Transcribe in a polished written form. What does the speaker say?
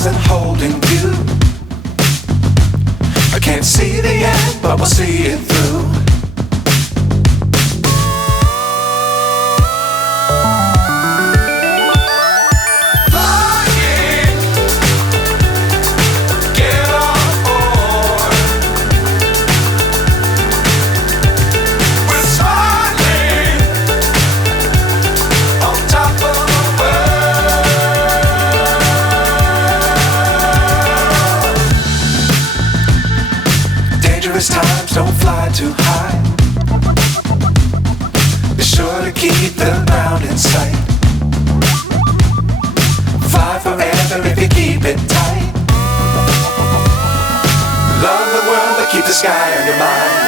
stars and holding you. I can't see the end, but we'll see it through. Times don't fly too high. Be sure to keep the ground in sight. Fly forever if you keep it tight. Love the world but keep the sky on your mind.